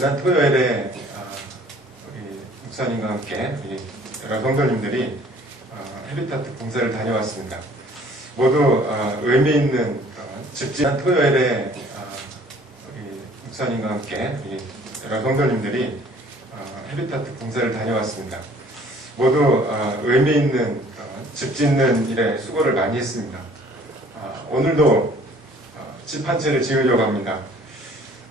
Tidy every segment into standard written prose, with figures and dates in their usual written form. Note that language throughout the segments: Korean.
지난 토요일에 우리 목사님과 함께 우리 여러 성도님들이 헤비타트 봉사를 다녀왔습니다. 모두 의미 있는 지난 토요일에 우리 목사님과 함께 우리 여러 성도님들이 헤비타트 봉사를 다녀왔습니다. 모두 의미 있는 집 짓는 일에 수고를 많이 했습니다. 오늘도 집 한 채를 지으려고 합니다.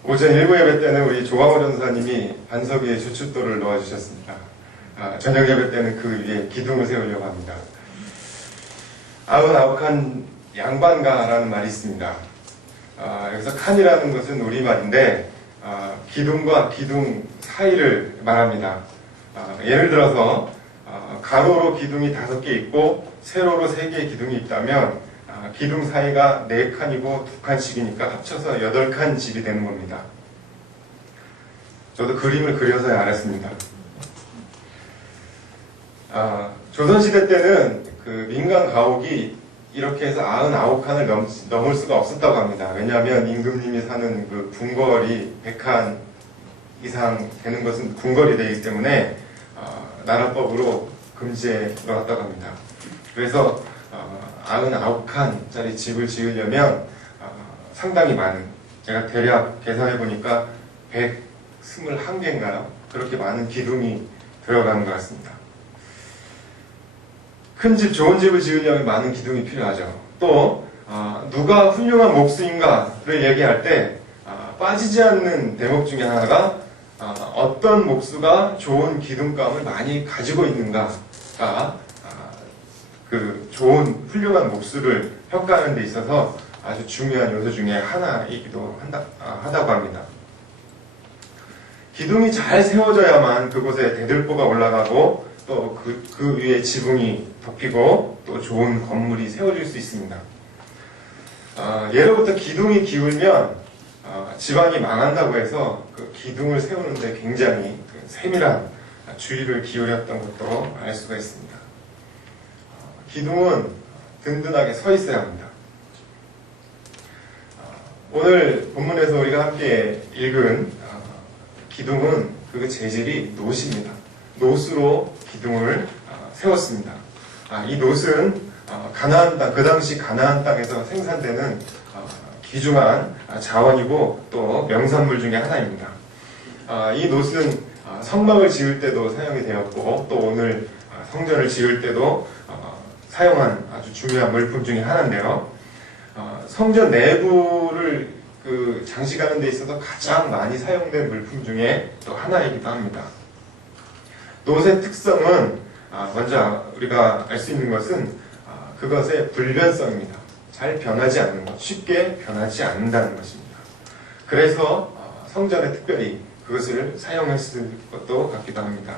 오전 1부 예배 때는 우리 조광호 전사님이 반석 위에 주춧돌을 놓아주셨습니다. 저녁 예배 때는 그 위에 기둥을 세우려고 합니다. 99칸 양반가라는 말이 있습니다. 여기서 칸이라는 것은 우리말인데 기둥과 기둥 사이를 말합니다. 예를 들어서 가로로 기둥이 5개 있고 세로로 3개의 기둥이 있다면 기둥 사이가 4칸이고 2칸씩이니까 합쳐서 8칸 집이 되는 겁니다. 저도 그림을 그려서야 알았습니다. 조선시대 때는 그 민간 가옥이 이렇게 해서 99칸을 넘을 수가 없었다고 합니다. 왜냐하면 임금님이 사는 그 궁궐이 100칸 이상 되는 것은 궁궐이 되기 때문에 나라법으로 금지해 놓았다고 합니다. 그래서 99칸짜리 집을 지으려면 상당히 많은, 제가 대략 계산해 보니까 121개인가요? 그렇게 많은 기둥이 들어가는 것 같습니다. 큰 집, 좋은 집을 지으려면 많은 기둥이 필요하죠. 또 누가 훌륭한 목수인가를 얘기할 때 빠지지 않는 대목 중에 하나가 어떤 목수가 좋은 기둥감을 많이 가지고 있는가가 그 좋은 훌륭한 목수를 평가하는 데 있어서 아주 중요한 요소 중에 하나이기도 하다고 합니다. 기둥이 잘 세워져야만 그곳에 대들보가 올라가고 또 그 위에 지붕이 덮이고 또 좋은 건물이 세워질 수 있습니다. 예로부터 기둥이 기울면 집안이 망한다고 해서 그 기둥을 세우는데 굉장히 세밀한 주의를 기울였던 것도 알 수가 있습니다. 기둥은 든든하게 서 있어야 합니다. 오늘 본문에서 우리가 함께 읽은 기둥은 그 재질이 놋입니다. 놋으로 기둥을 세웠습니다. 이 놋은 가나안 땅, 그 당시 가나안 땅에서 생산되는 귀중한 자원이고 또 명산물 중에 하나입니다. 이 놋은 성막을 지을 때도 사용이 되었고 또 오늘 성전을 지을 때도 사용한 아주 중요한 물품 중에 하나인데요. 성전 내부를 장식하는 데 있어서 가장 많이 사용된 물품 중에 또 하나이기도 합니다. 놋의 특성은 먼저 우리가 알 수 있는 것은 그것의 불변성입니다. 잘 변하지 않는 것, 쉽게 변하지 않는다는 것입니다. 그래서 성전에 특별히 그것을 사용했을 것도 같기도 합니다.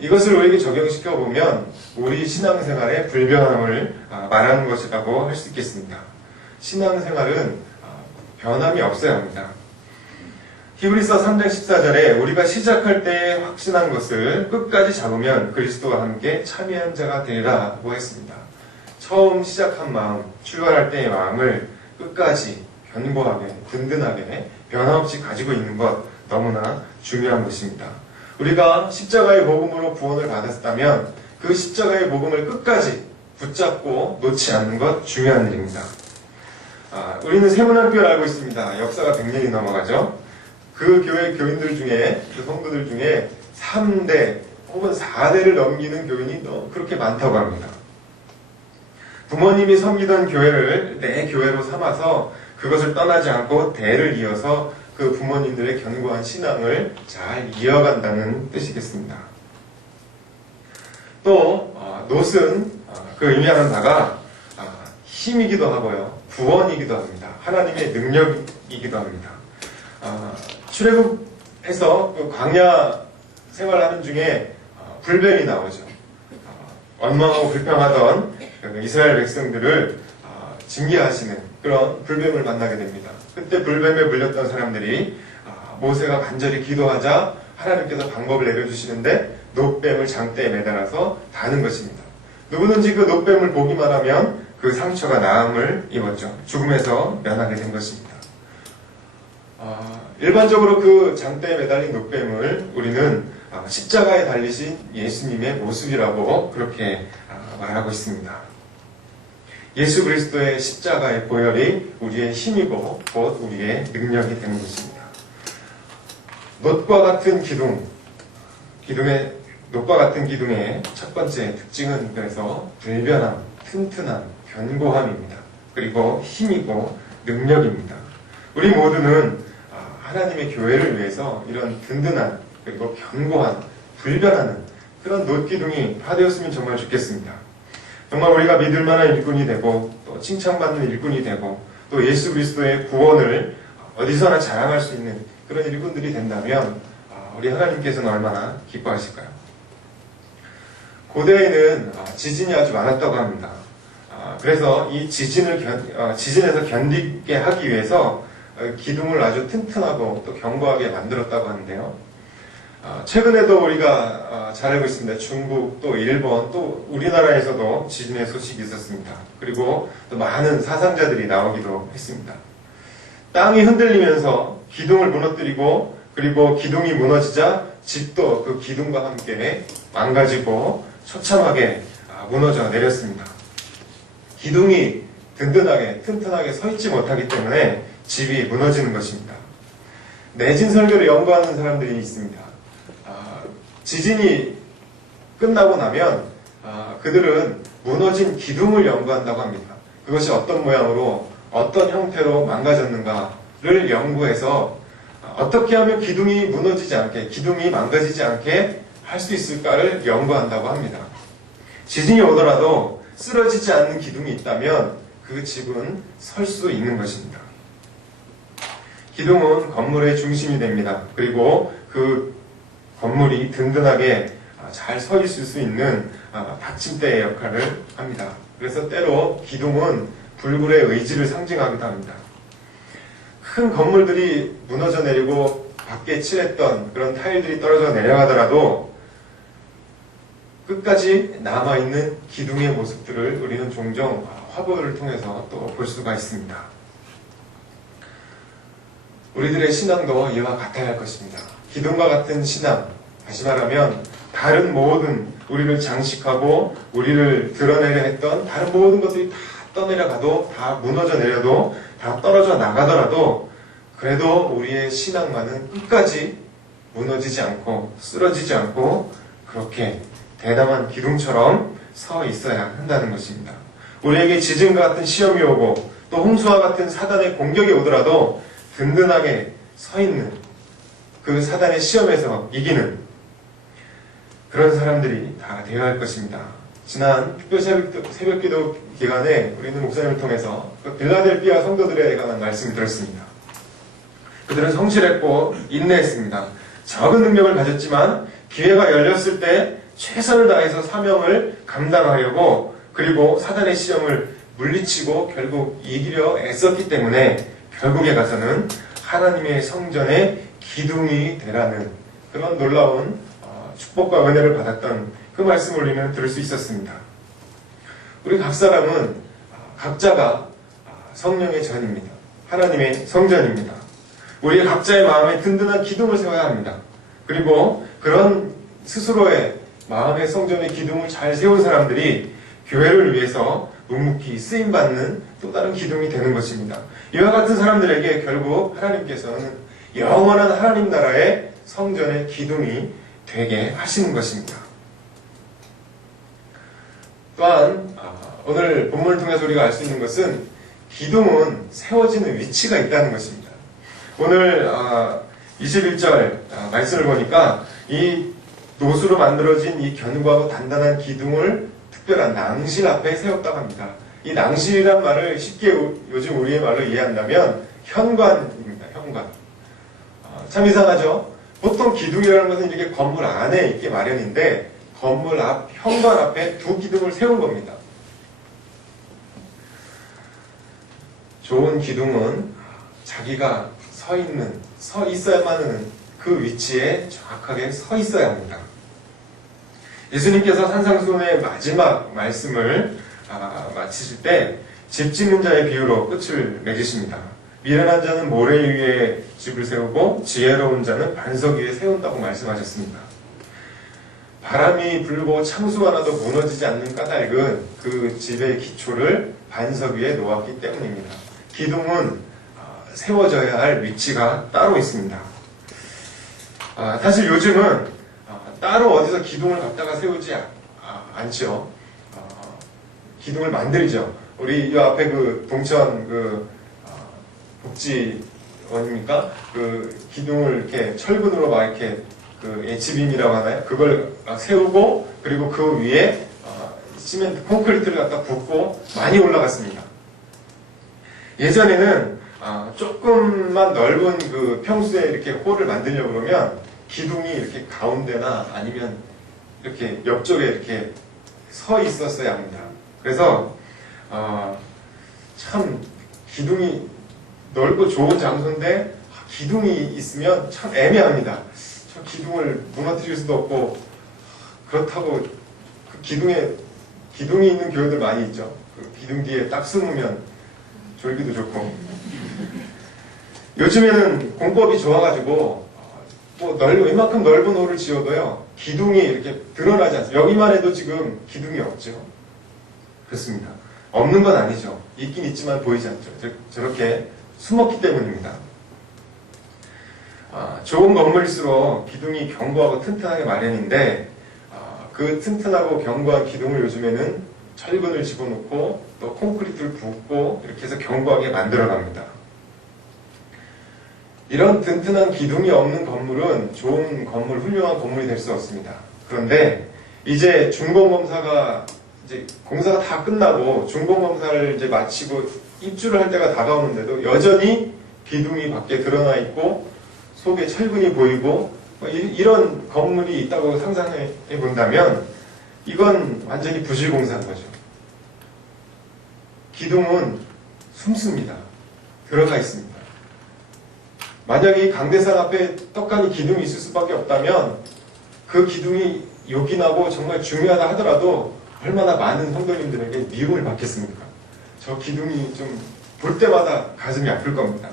이것을 우리에게 적용시켜 보면 우리 신앙생활의 불변함을 말하는 것이라고 할 수 있겠습니다. 신앙생활은 변함이 없어야 합니다. 히브리서 3장 14절에 우리가 시작할 때 확신한 것을 끝까지 잡으면 그리스도와 함께 참여한 자가 되리라고 했습니다. 처음 시작한 마음, 출발할 때의 마음을 끝까지 견고하게, 든든하게, 변함없이 가지고 있는 것 너무나 중요한 것입니다. 우리가 십자가의 복음으로 구원을 받았다면 그 십자가의 복음을 끝까지 붙잡고 놓지 않는 것 중요한 일입니다. 우리는 세문학교를 알고 있습니다. 역사가 100년이 넘어가죠. 그 교회 교인들 중에, 그 성도들 중에 3대 혹은 4대를 넘기는 교인이 그렇게 많다고 합니다. 부모님이 섬기던 교회를 내 교회로 삼아서 그것을 떠나지 않고 대를 이어서 그 부모님들의 견고한 신앙을 잘 이어간다는 뜻이겠습니다. 또 놋은 그 의미하는 바가 힘이기도 하고요, 구원이기도 합니다. 하나님의 능력이기도 합니다. 출애굽해서 그 광야 생활하는 중에 불뱀이 나오죠. 원망하고 불평하던 이스라엘 백성들을 징계하시는 그런 불뱀을 만나게 됩니다. 그때 불뱀에 물렸던 사람들이 모세가 간절히 기도하자 하나님께서 방법을 내려주시는데 놋뱀을 장대에 매달아서 다는 것입니다. 누구든지 그 놋뱀을 보기만 하면 그 상처가 나음을 입었죠. 죽음에서 면하게 된 것입니다. 일반적으로 그 장대에 매달린 노뱀을 우리는 십자가에 달리신 예수님의 모습이라고 그렇게 말하고 있습니다. 예수 그리스도의 십자가의 보혈이 우리의 힘이고 곧 우리의 능력이 되는 것입니다. 놋과 같은 놋과 같은 기둥의 첫 번째 특징은 그래서 불변함, 튼튼함, 견고함입니다. 그리고 힘이고 능력입니다. 우리 모두는 하나님의 교회를 위해서 이런 든든한 그리고 견고한 불변하는 그런 놋기둥이 다 되었으면 정말 좋겠습니다. 정말 우리가 믿을 만한 일꾼이 되고 또 칭찬받는 일꾼이 되고 또 예수 그리스도의 구원을 어디서나 자랑할 수 있는 그런 일꾼들이 된다면 우리 하나님께서는 얼마나 기뻐하실까요? 고대에는 지진이 아주 많았다고 합니다. 그래서 이 지진에서 견디게 하기 위해서 기둥을 아주 튼튼하고 또 견고하게 만들었다고 하는데요. 최근에도 우리가 잘 알고 있습니다. 중국, 또 일본, 또 우리나라에서도 지진의 소식이 있었습니다. 그리고 또 많은 사상자들이 나오기도 했습니다. 땅이 흔들리면서 기둥을 무너뜨리고 그리고 기둥이 무너지자 집도 그 기둥과 함께 망가지고 처참하게 무너져 내렸습니다. 기둥이 든든하게 튼튼하게 서 있지 못하기 때문에 집이 무너지는 것입니다. 내진 설교를 연구하는 사람들이 있습니다. 지진이 끝나고 나면 그들은 무너진 기둥을 연구한다고 합니다. 그것이 어떤 모양으로 어떤 형태로 망가졌는가를 연구해서 어떻게 하면 기둥이 무너지지 않게, 기둥이 망가지지 않게 할 수 있을까를 연구한다고 합니다. 지진이 오더라도 쓰러지지 않는 기둥이 있다면 그 집은 설 수 있는 것입니다. 기둥은 건물의 중심이 됩니다. 그리고 그 건물이 든든하게 잘 서 있을 수 있는 받침대의 역할을 합니다. 그래서 때로 기둥은 불굴의 의지를 상징하기도 합니다. 큰 건물들이 무너져 내리고 밖에 칠했던 그런 타일들이 떨어져 내려가더라도 끝까지 남아있는 기둥의 모습들을 우리는 종종 화보를 통해서 또 볼 수가 있습니다. 우리들의 신앙도 이와 같아야 할 것입니다. 기둥과 같은 신앙, 다시 말하면 다른 모든 우리를 장식하고 우리를 드러내려 했던 다른 모든 것들이 다 떠내려가도, 다 무너져 내려도, 다 떨어져 나가더라도 그래도 우리의 신앙만은 끝까지 무너지지 않고 쓰러지지 않고 그렇게 대담한 기둥처럼 서 있어야 한다는 것입니다. 우리에게 지진과 같은 시험이 오고 또 홍수와 같은 사단의 공격이 오더라도 든든하게 서 있는 그 사단의 시험에서 이기는 그런 사람들이 다 되어야 할 것입니다. 지난 특별 새벽기도 기간에 우리는 목사님을 통해서 그 빌라델피아 성도들에 관한 말씀을 들었습니다. 그들은 성실했고 인내했습니다. 적은 능력을 가졌지만 기회가 열렸을 때 최선을 다해서 사명을 감당하려고 그리고 사단의 시험을 물리치고 결국 이기려 애썼기 때문에 결국에 가서는 하나님의 성전의 기둥이 되라는 그런 놀라운 축복과 은혜를 받았던 그 말씀을 우리는 들을 수 있었습니다. 우리 각 사람은 각자가 성령의 전입니다. 하나님의 성전입니다. 우리 각자의 마음에 든든한 기둥을 세워야 합니다. 그리고 그런 스스로의 마음의 성전의 기둥을 잘 세운 사람들이 교회를 위해서 묵묵히 쓰임받는 또 다른 기둥이 되는 것입니다. 이와 같은 사람들에게 결국 하나님께서는 영원한 하나님 나라의 성전의 기둥이 되게 하시는 것입니다. 또한 오늘 본문을 통해서 우리가 알 수 있는 것은 기둥은 세워지는 위치가 있다는 것입니다. 오늘 21절 말씀을 보니까 이 노수로 만들어진 이 견고하고 단단한 기둥을 특별한 낭실 앞에 세웠다고 합니다. 이 낭실이란 말을 쉽게 요즘 우리의 말로 이해한다면 현관입니다. 현관. 참 이상하죠? 보통 기둥이라는 것은 이렇게 건물 안에 있기 마련인데 건물 앞, 현관 앞에 두 기둥을 세운 겁니다. 좋은 기둥은 자기가 서 있어야만 하는 그 위치에 정확하게 서 있어야 합니다. 예수님께서 산상수훈의 마지막 말씀을 마치실 때 집 짓는 자의 비유로 끝을 맺으십니다. 미련한 자는 모래 위에 집을 세우고 지혜로운 자는 반석 위에 세운다고 말씀하셨습니다. 바람이 불고 창수가 나도 무너지지 않는 까닭은 그 집의 기초를 반석 위에 놓았기 때문입니다. 기둥은 세워져야 할 위치가 따로 있습니다. 사실 요즘은 따로 어디서 기둥을 갖다가 세우지 않죠. 기둥을 만들죠. 우리 이 앞에 그 동천 복지원입니까? 그 기둥을 이렇게 철근으로 막 이렇게 그 H빔이라고 하나요? 그걸 세우고 그리고 그 위에 시멘트 콘크리트를 갖다 붓고 많이 올라갔습니다. 예전에는 조금만 넓은 그 평수에 이렇게 홀을 만들려고 그러면 기둥이 이렇게 가운데나 아니면 이렇게 옆쪽에 이렇게 서 있었어야 합니다. 그래서 참 기둥이 넓고 좋은 장소인데 기둥이 있으면 참 애매합니다. 저 기둥을 무너뜨릴 수도 없고 그렇다고 그 기둥이 있는 교회들 많이 있죠. 그 기둥 뒤에 딱 숨으면 졸기도 좋고. 요즘에는 공법이 좋아가지고 웬만큼 넓은 홀을 지어도요 기둥이 이렇게 드러나지 않습니다. 여기만 해도 지금 기둥이 없죠. 그렇습니다. 없는 건 아니죠. 있긴 있지만 보이지 않죠. 저렇게 숨었기 때문입니다. 좋은 건물일수록 기둥이 견고하고 튼튼하게 마련인데 그 튼튼하고 견고한 기둥을 요즘에는 철근을 집어넣고 또 콘크리트를 붓고 이렇게 해서 견고하게 만들어갑니다. 이런 튼튼한 기둥이 없는 건물은 좋은 건물, 훌륭한 건물이 될 수 없습니다. 그런데 이제 준공검사가 이제 공사가 다 끝나고 준공검사를 이제 마치고 입주를 할 때가 다가오는데도 여전히 기둥이 밖에 드러나 있고 속에 철근이 보이고 이런 건물이 있다고 상상해 본다면 이건 완전히 부실공사인 거죠. 기둥은 숨습니다. 들어가 있습니다. 만약에 이 강대상 앞에 떡하니 기둥이 있을 수밖에 없다면 그 기둥이 요긴하고 정말 중요하다 하더라도 얼마나 많은 성도님들에게 미움을 받겠습니까? 저 기둥이 좀 볼 때마다 가슴이 아플 겁니다.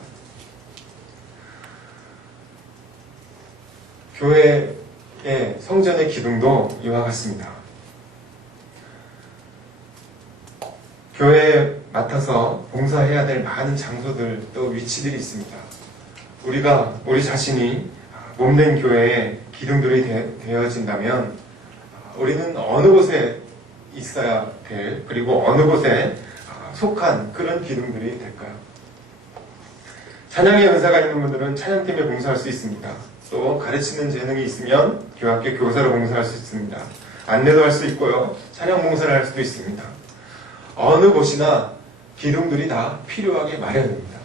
교회의 성전의 기둥도 이와 같습니다. 교회에 맡아서 봉사해야 될 많은 장소들 또 위치들이 있습니다. 우리 자신이 몸된 교회에 기둥들이 되어진다면 우리는 어느 곳에 있어야 될 그리고 어느 곳에 속한 그런 기둥들이 될까요? 찬양의 은사가 있는 분들은 찬양팀에 봉사할 수 있습니다. 또 가르치는 재능이 있으면 교학교 교사로 봉사할 수 있습니다. 안내도 할 수 있고요. 찬양 봉사를 할 수도 있습니다. 어느 곳이나 기둥들이 다 필요하게 마련입니다.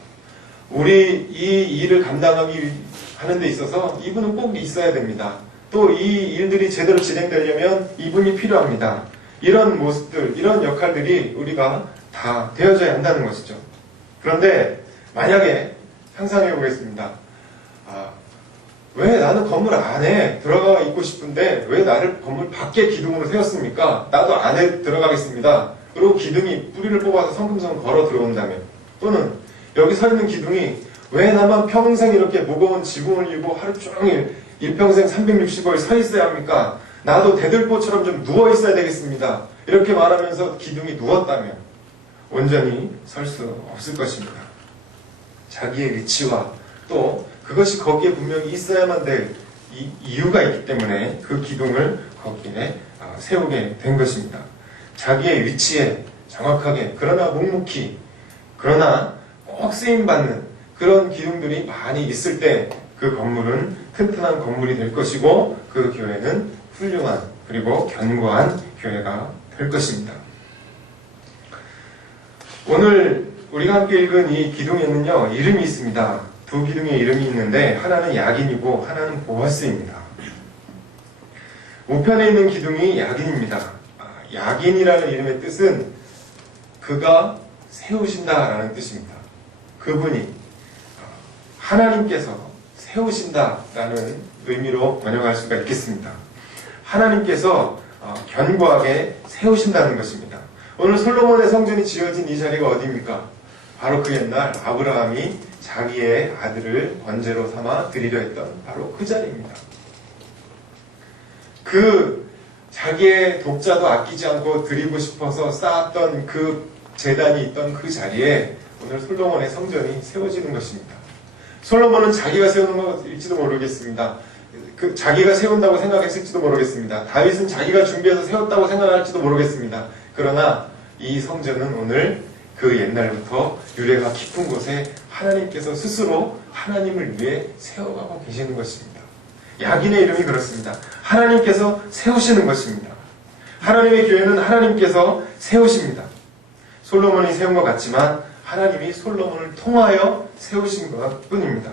우리 이 일을 감당하기 하는 데 있어서 이분은 꼭 있어야 됩니다. 또 이 일들이 제대로 진행되려면 이분이 필요합니다. 이런 모습들, 이런 역할들이 우리가 다 되어져야 한다는 것이죠. 그런데 만약에 상상해 보겠습니다. 왜 나는 건물 안에 들어가 있고 싶은데 왜 나를 건물 밖에 기둥으로 세웠습니까? 나도 안에 들어가겠습니다. 그리고 기둥이 뿌리를 뽑아서 성큼성큼 걸어 들어온다면, 또는 여기 서 있는 기둥이 왜 나만 평생 이렇게 무거운 지붕을 이고 하루 종일 일평생 365일 서 있어야 합니까? 나도 대들보처럼 좀 누워 있어야 되겠습니다. 이렇게 말하면서 기둥이 누웠다면 온전히 설 수 없을 것입니다. 자기의 위치와 또 그것이 거기에 분명히 있어야만 될 이유가 있기 때문에 그 기둥을 거기에 세우게 된 것입니다. 자기의 위치에 정확하게 그러나 묵묵히 그러나 꼭 쓰임받는 그런 기둥들이 많이 있을 때 그 건물은 튼튼한 건물이 될 것이고 그 교회는 훌륭한 그리고 견고한 교회가 될 것입니다. 오늘 우리가 함께 읽은 이 기둥에는요 이름이 있습니다. 두 기둥의 이름이 있는데 하나는 야긴이고 하나는 보아스입니다. 우편에 있는 기둥이 야긴입니다. 야긴이라는 이름의 뜻은 그가 세우신다라는 뜻입니다. 그분이 하나님께서 세우신다라는 의미로 번역할 수가 있겠습니다. 하나님께서 견고하게 세우신다는 것입니다. 오늘 솔로몬의 성전이 지어진 이 자리가 어디입니까? 바로 그 옛날 아브라함이 자기의 아들을 번제로 삼아 드리려 했던 바로 그 자리입니다. 그 자기의 독자도 아끼지 않고 드리고 싶어서 쌓았던 그 제단이 있던 그 자리에 오늘 솔로몬의 성전이 세워지는 것입니다. 솔로몬은 자기가 세우는 것일지도 모르겠습니다. 자기가 세운다고 생각했을지도 모르겠습니다. 다윗은 자기가 준비해서 세웠다고 생각할지도 모르겠습니다. 그러나 이 성전은 오늘 그 옛날부터 유래가 깊은 곳에 하나님께서 스스로 하나님을 위해 세워가고 계시는 것입니다. 야긴의 이름이 그렇습니다. 하나님께서 세우시는 것입니다. 하나님의 교회는 하나님께서 세우십니다. 솔로몬이 세운 것 같지만 하나님이 솔로몬을 통하여 세우신 것 뿐입니다.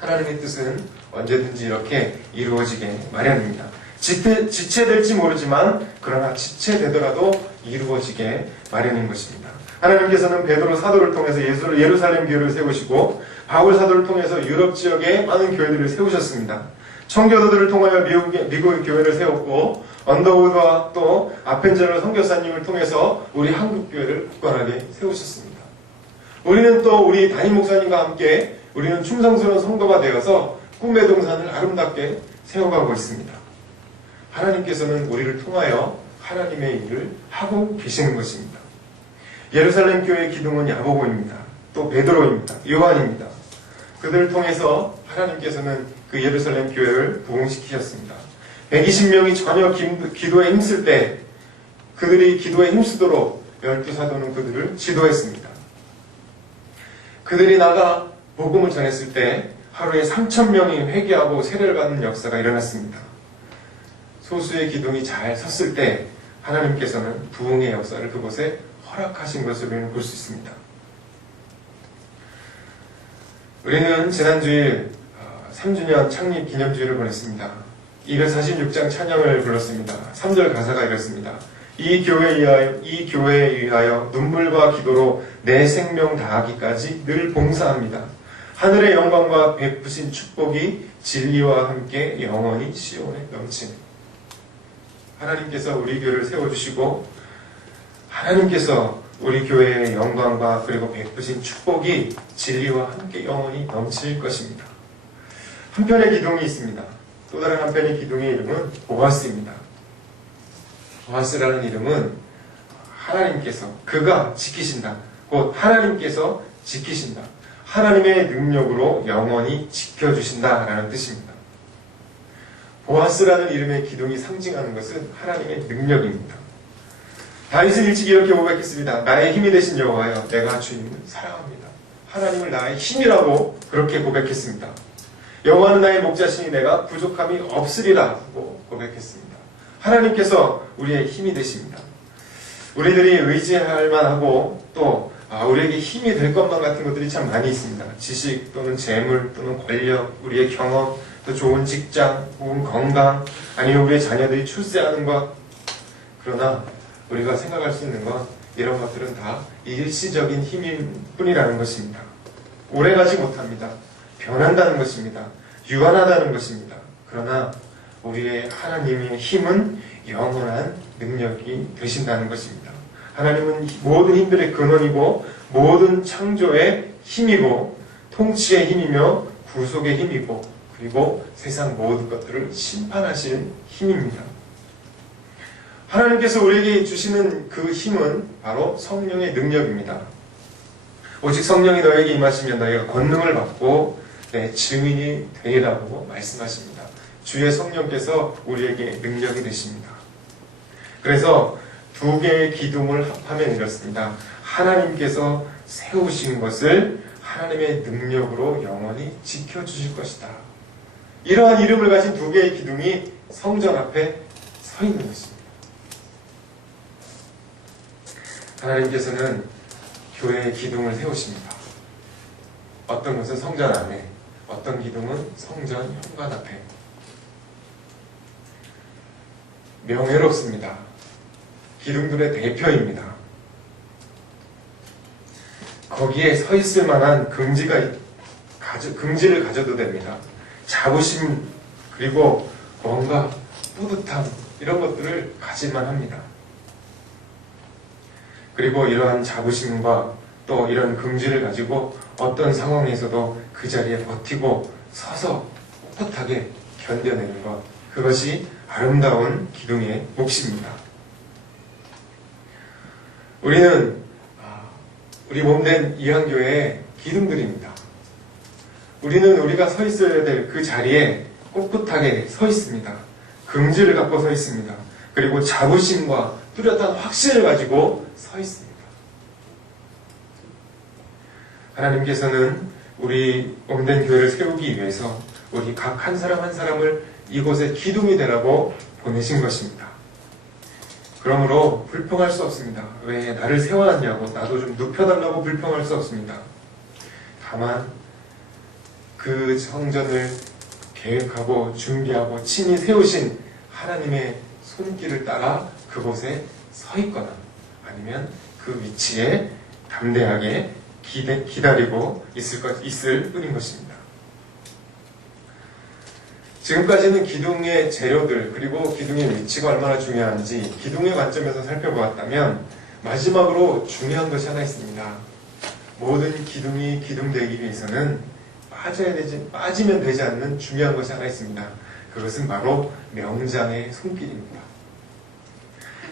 하나님의 뜻은 언제든지 이렇게 이루어지게 마련입니다. 지체될지 모르지만 그러나 지체되더라도 이루어지게 마련인 것입니다. 하나님께서는 베드로 사도를 통해서 예루살렘 교회를 세우시고 바울 사도를 통해서 유럽 지역에 많은 교회들을 세우셨습니다. 청교도들을 통하여 미국의 교회를 세웠고 언더우드와 또 아펜젤러 선교사님을 통해서 우리 한국 교회를 굳건하게 세우셨습니다. 우리는 또 우리 담임 목사님과 함께 우리는 충성스러운 성도가 되어서 꿈의 동산을 아름답게 세워가고 있습니다. 하나님께서는 우리를 통하여 하나님의 일을 하고 계시는 것입니다. 예루살렘 교회의 기둥은 야고보입니다. 또 베드로입니다. 요한입니다. 그들을 통해서 하나님께서는 그 예루살렘 교회를 부흥시키셨습니다. 120명이 전혀 기도에 힘쓸 때 그들이 기도에 힘쓰도록 12사도는 그들을 지도했습니다. 그들이 나가 복음을 전했을 때 하루에 3,000명이 회개하고 세례를 받는 역사가 일어났습니다. 소수의 기둥이 잘 섰을 때 하나님께서는 부흥의 역사를 그곳에 허락하신 것을 우리는 볼 수 있습니다. 우리는 지난주일 3주년 창립 기념주일을 보냈습니다. 246장 찬양을 불렀습니다. 3절 가사가 이렇습니다. 이 교회에 위하여 눈물과 기도로 내 생명 다하기까지 늘 봉사합니다. 하늘의 영광과 베푸신 축복이 진리와 함께 영원히 시온에 넘치네. 하나님께서 우리 교회를 세워주시고 하나님께서 우리 교회의 영광과 그리고 베푸신 축복이 진리와 함께 영원히 넘칠 것입니다. 한편의 기둥이 있습니다. 또 다른 한편의 기둥의 이름은 보아스입니다. 보아스라는 이름은 하나님께서 그가 지키신다. 곧 하나님께서 지키신다. 하나님의 능력으로 영원히 지켜주신다라는 뜻입니다. 보아스라는 이름의 기둥이 상징하는 것은 하나님의 능력입니다. 다윗은 일찍 이렇게 고백했습니다. 나의 힘이 되신 여호와여, 내가 주님을 사랑합니다. 하나님을 나의 힘이라고 그렇게 고백했습니다. 여호와는 나의 목자시니 내가 부족함이 없으리라고 고백했습니다. 하나님께서 우리의 힘이 되십니다. 우리들이 의지할 만하고 또 우리에게 힘이 될 것만 같은 것들이 참 많이 있습니다. 지식 또는 재물 또는 권력, 우리의 경험, 또 좋은 직장, 좋은 건강, 아니면 우리의 자녀들이 출세하는 것. 그러나 우리가 생각할 수 있는 건 이런 것들은 다 일시적인 힘일 뿐이라는 것입니다. 오래가지 못합니다. 변한다는 것입니다. 유한하다는 것입니다. 그러나 우리의 하나님의 힘은 영원한 능력이 되신다는 것입니다. 하나님은 모든 힘들의 근원이고 모든 창조의 힘이고 통치의 힘이며 구속의 힘이고 그리고 세상 모든 것들을 심판하시는 힘입니다. 하나님께서 우리에게 주시는 그 힘은 바로 성령의 능력입니다. 오직 성령이 너에게 임하시면 너희가 권능을 받고 내 증인이 되리라고 말씀하십니다. 주의 성령께서 우리에게 능력이 되십니다. 그래서 두 개의 기둥을 합하면 이렇습니다. 하나님께서 세우신 것을 하나님의 능력으로 영원히 지켜주실 것이다. 이러한 이름을 가진 두 개의 기둥이 성전 앞에 서 있는 것입니다. 하나님께서는 교회의 기둥을 세우십니다. 어떤 것은 성전 안에, 어떤 기둥은 성전 현관 앞에. 명예롭습니다. 기둥들의 대표입니다. 거기에 서 있을 만한 긍지를 가져도 됩니다. 자부심 그리고 뭔가 뿌듯함 이런 것들을 가질만 합니다. 그리고 이러한 자부심과 또 이런 긍지를 가지고 어떤 상황에서도 그 자리에 버티고 서서 꿋꿋하게 견뎌내는 것, 그것이 아름다운 기둥의 몫입니다. 우리는 우리 몸된 이한교회의 기둥들입니다. 우리는 우리가 서 있어야 될 그 자리에 꿋꿋하게 서 있습니다. 긍지를 갖고 서 있습니다. 그리고 자부심과 뚜렷한 확신을 가지고 서 있습니다. 하나님께서는 우리 몸된 교회를 세우기 위해서 우리 각 한 사람 한 사람을 이곳에 기둥이 되라고 보내신 것입니다. 그러므로 불평할 수 없습니다. 왜 나를 세워놨냐고, 나도 좀 눕혀달라고 불평할 수 없습니다. 다만 그 성전을 계획하고 준비하고 친히 세우신 하나님의 손길을 따라 그곳에 서 있거나 아니면 그 위치에 담대하게 기다리고 있을 뿐인 것입니다. 지금까지는 기둥의 재료들 그리고 기둥의 위치가 얼마나 중요한지 기둥의 관점에서 살펴보았다면 마지막으로 중요한 것이 하나 있습니다. 모든 기둥이 기둥되기 위해서는 빠지면 되지 않는 중요한 것이 하나 있습니다. 그것은 바로 명장의 손길입니다.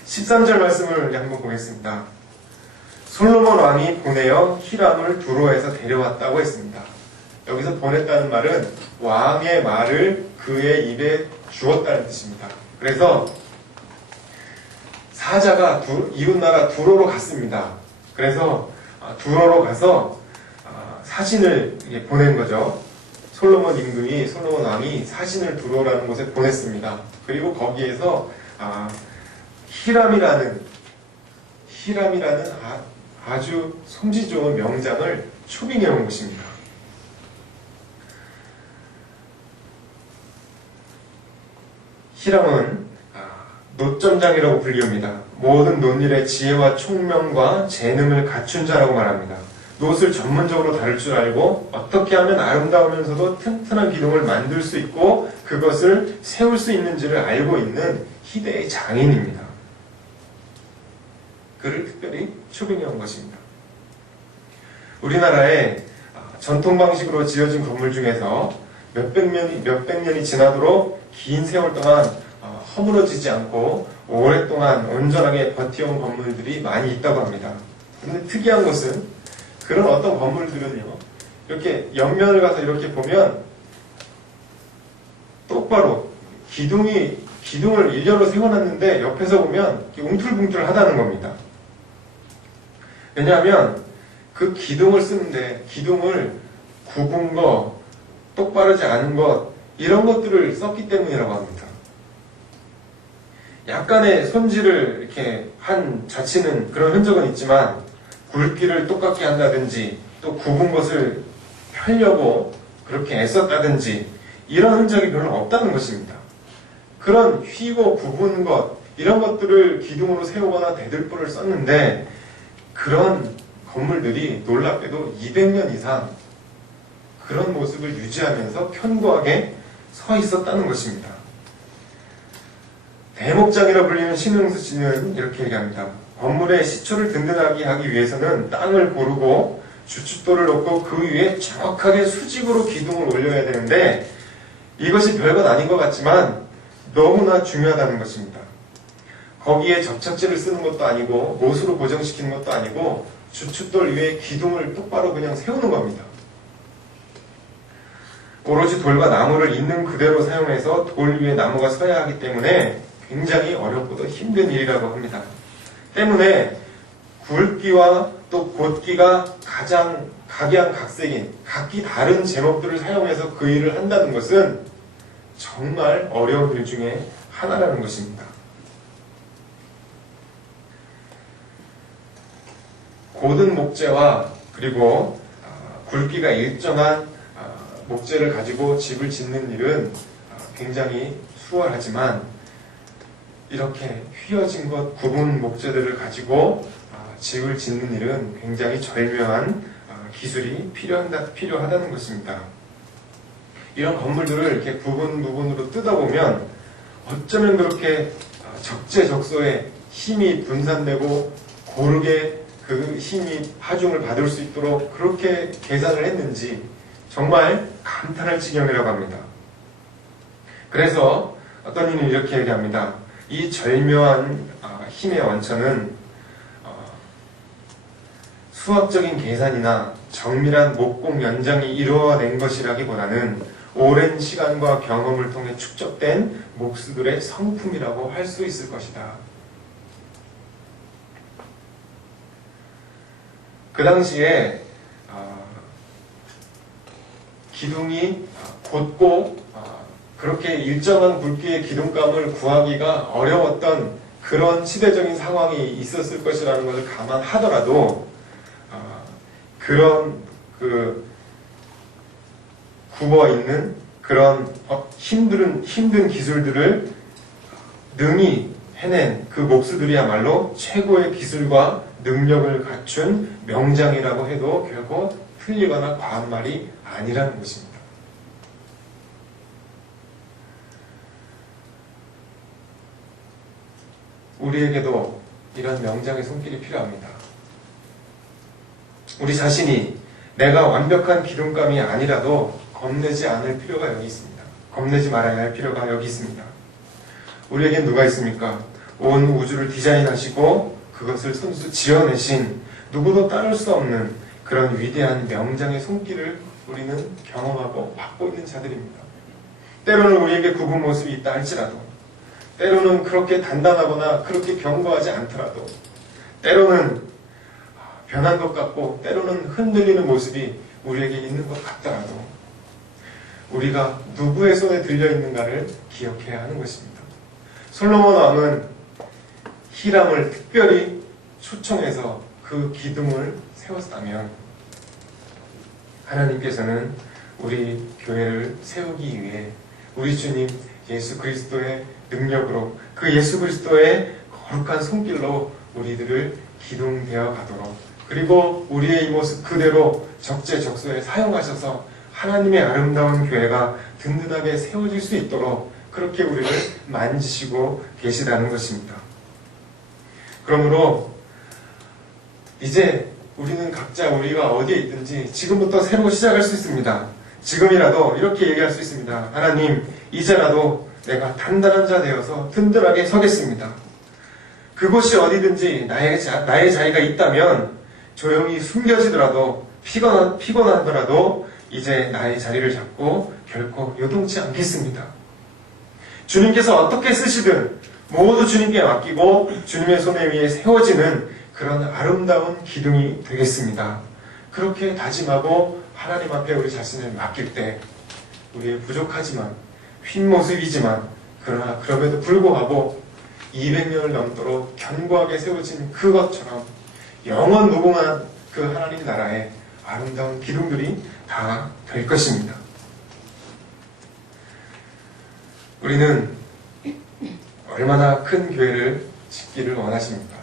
13절 말씀을 한번 보겠습니다. 솔로몬 왕이 보내어 히람을 두로에서 데려왔다고 했습니다. 여기서 보냈다는 말은 왕의 말을 그의 입에 주었다는 뜻입니다. 그래서 사자가 이웃나라 두로로 갔습니다. 그래서 두로로 가서 사신을 보낸 거죠. 솔로몬 왕이 사신을 두로라는 곳에 보냈습니다. 그리고 거기에서 히람이라는 아주 솜씨 좋은 명장을 초빙해 온 것입니다. 히람은 노점장이라고 불리웁니다. 모든 논일의 지혜와 총명과 재능을 갖춘 자라고 말합니다. 노을 전문적으로 다룰 줄 알고 어떻게 하면 아름다우면서도 튼튼한 기둥을 만들 수 있고 그것을 세울 수 있는지를 알고 있는 희대의 장인입니다. 그를 특별히 초빙해 온 것입니다. 우리나라의 전통 방식으로 지어진 건물 중에서 몇백 년이 지나도록 긴 세월 동안 허물어지지 않고 오랫동안 온전하게 버텨온 건물들이 많이 있다고 합니다. 그런데 특이한 것은 그런 어떤 건물들은요, 이렇게 옆면을 가서 이렇게 보면 똑바로 기둥을 일렬로 세워놨는데 옆에서 보면 웅툴붕툴하다는 겁니다. 왜냐하면 그 기둥을 쓰는데 기둥을 굽은 거, 똑바르지 않은 것 이런 것들을 썼기 때문이라고 합니다. 약간의 손질을 이렇게 한 자치는 그런 흔적은 있지만 굵기를 똑같게 한다든지 또 굽은 것을 펴려고 그렇게 애썼다든지 이런 흔적이 별로 없다는 것입니다. 그런 휘고 굽은 것 이런 것들을 기둥으로 세우거나 대들보를 썼는데 그런 건물들이 놀랍게도 200년 이상 그런 모습을 유지하면서 견고하게 서 있었다는 것입니다. 대목장이라 불리는 신흥수 씨는 이렇게 얘기합니다. 건물의 시초를 든든하게 하기 위해서는 땅을 고르고 주춧돌을 놓고 그 위에 정확하게 수직으로 기둥을 올려야 되는데 이것이 별것 아닌 것 같지만 너무나 중요하다는 것입니다. 거기에 접착제를 쓰는 것도 아니고 못으로 고정시키는 것도 아니고 주춧돌 위에 기둥을 똑바로 그냥 세우는 겁니다. 오로지 돌과 나무를 있는 그대로 사용해서 돌 위에 나무가 서야 하기 때문에 굉장히 어렵고도 힘든 일이라고 합니다. 때문에 굵기와 또 곧기가 가장 각양각색인 각기 다른 제목들을 사용해서 그 일을 한다는 것은 정말 어려운 일 중에 하나라는 것입니다. 고든 목재와 그리고 굵기가 일정한 목재를 가지고 집을 짓는 일은 굉장히 수월하지만 이렇게 휘어진 것, 굽은 목재들을 가지고 집을 짓는 일은 굉장히 절묘한 기술이 필요하다는 것입니다. 이런 건물들을 이렇게 부분으로 뜯어보면 어쩌면 그렇게 적재적소에 힘이 분산되고 고르게 그 힘이 하중을 받을 수 있도록 그렇게 계산을 했는지 정말 감탄할 지경이라고 합니다. 그래서 어떤 이는 이렇게 얘기합니다. 이 절묘한 힘의 원천은 수학적인 계산이나 정밀한 목공 연장이 이루어낸 것이라기보다는 오랜 시간과 경험을 통해 축적된 목수들의 성품이라고 할 수 있을 것이다. 그 당시에 기둥이 곧고 그렇게 일정한 굵기의 기둥감을 구하기가 어려웠던 그런 시대적인 상황이 있었을 것이라는 것을 감안하더라도 그런 굽어 있는 그런 힘든 기술들을 능히 해낸 그 목수들이야말로 최고의 기술과 능력을 갖춘 명장이라고 해도 결코 틀리거나 과한 말이 아니라는 것입니다. 우리에게도 이런 명장의 손길이 필요합니다. 우리 자신이 내가 완벽한 기둥감이 아니라도 겁내지 않을 필요가 여기 있습니다. 겁내지 말아야 할 필요가 여기 있습니다. 우리에겐 누가 있습니까? 온 우주를 디자인하시고 그것을 손수 지어내신 누구도 따를 수 없는 그런 위대한 명장의 손길을 우리는 경험하고 받고 있는 자들입니다. 때로는 우리에게 굽은 모습이 있다 할지라도, 때로는 그렇게 단단하거나 그렇게 견고하지 않더라도, 때로는 변한 것 같고 때로는 흔들리는 모습이 우리에게 있는 것 같더라도 우리가 누구의 손에 들려있는가를 기억해야 하는 것입니다. 솔로몬 왕은 히람을 특별히 초청해서 그 기둥을 세웠다면 하나님께서는 우리 교회를 세우기 위해 우리 주님 예수 그리스도의 능력으로 그 예수 그리스도의 거룩한 손길로 우리들을 기둥되어 가도록, 그리고 우리의 이 모습 그대로 적재적소에 사용하셔서 하나님의 아름다운 교회가 든든하게 세워질 수 있도록 그렇게 우리를 만지시고 계시다는 것입니다. 그러므로 이제 우리는 각자 우리가 어디에 있든지 지금부터 새로 시작할 수 있습니다. 지금이라도 이렇게 얘기할 수 있습니다. 하나님, 이제라도 내가 단단한 자 되어서 든든하게 서겠습니다. 그곳이 어디든지 나의 자리가 있다면 조용히 숨겨지더라도 피곤하더라도 이제 나의 자리를 잡고 결코 요동치 않겠습니다. 주님께서 어떻게 쓰시든 모두 주님께 맡기고 주님의 손에 위에 세워지는 그런 아름다운 기둥이 되겠습니다. 그렇게 다짐하고 하나님 앞에 우리 자신을 맡길 때 우리의 부족하지만 흰 모습이지만 그러나 그럼에도 불구하고 200년을 넘도록 견고하게 세워진 그것처럼 영원 무궁한 그 하나님 나라의 아름다운 기둥들이 다 될 것입니다. 우리는 얼마나 큰 교회를 짓기를 원하십니까?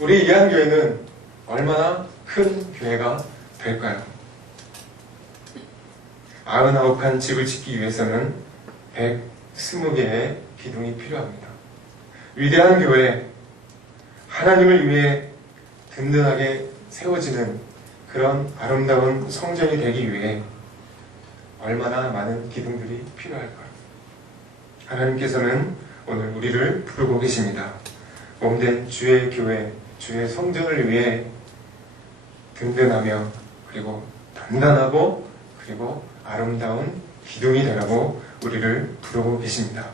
우리 이한교회는 얼마나 큰 교회가 될까요? 99칸 집을 짓기 위해서는 120개의 기둥이 필요합니다. 위대한 교회, 하나님을 위해 든든하게 세워지는 그런 아름다운 성전이 되기 위해 얼마나 많은 기둥들이 필요할까요? 하나님께서는 오늘 우리를 부르고 계십니다. 몸된 주의 교회, 주의 성전을 위해 든든하며 그리고 단단하고 그리고 아름다운 기둥이 되라고 우리를 부르고 계십니다.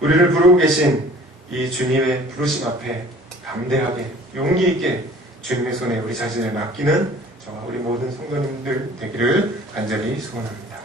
우리를 부르고 계신 이 주님의 부르심 앞에 담대하게 용기 있게 주님의 손에 우리 자신을 맡기는 저와 우리 모든 성도님들 되기를 간절히 소원합니다.